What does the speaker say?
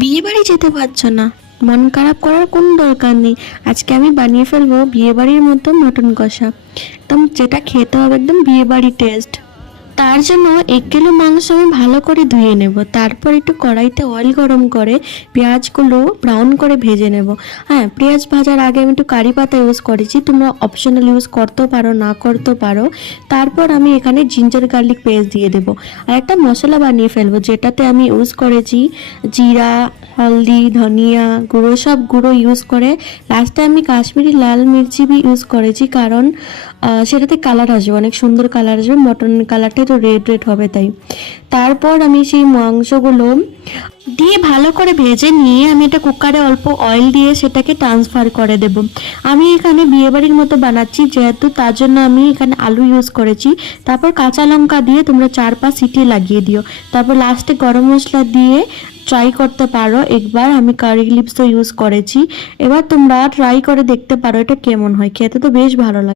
বিয়ে বাড়ি যেতে পারছো না, মন খারাপ করার কোনো দরকার নেই। আজকে আমি বানিয়ে ফেলবো বিয়ে বাড়ির মতো মটন কষা, একদম যেটা খেতে হবে একদম বিয়ে বাড়ি টেস্ট। তার জন্য 1 কিলো মাংস আমি ভালো করে ধুয়ে নেব, তারপর একটু কড়াইতে অয়েল গরম করে পেঁয়াজগুলো ব্রাউন করে ভেজে নেব। হ্যাঁ, পেঁয়াজ ভাজার আগে আমি একটু কারি পাতা ইউজ করেছি, তোমরা অপশনাল ইউজ করতেও পারো, না করতেও পারো। তারপর আমি এখানে জিঞ্জার গার্লিক পেস্ট দিয়ে দেবো আর একটা মশলা বানিয়ে ফেলবো, যেটাতে আমি ইউজ করেছি জিরা, হলদি, ধনিয়া গুঁড়ো, সব গুঁড়ো ইউজ করে লাস্টে আমি কাশ্মীরি লাল মির্চি ইউজ করেছি, কারণ সেটাতে কালার আসবে, অনেক সুন্দর কালার আসবে, মটন কালারটা তো রেড রেড হবে তাই। তারপর আমি সেই মাংসগুলো দিয়ে ভালো করে ভেজে নিয়ে আমি এটা কুকারে অল্প অয়েল দিয়ে সেটাকে ট্রান্সফার করে দেব। আমি এখানে বিয়েবাড়ির মতো বানাচ্ছি যেহেতু, তার জন্য আমি এখানে আলু ইউজ করেছি। তারপর কাঁচা লঙ্কা দিয়ে তোমরা 4-5 সিটি লাগিয়ে দিও। তারপর লাস্টে গরম মশলা দিয়ে ট্রাই করতে পারো একবার, আমি কারি লিভসও ইউজ করেছি। এবার তোমরা ট্রাই করে দেখতে পারো এটা কেমন হয়, খেতে তো বেশ ভালো লাগে।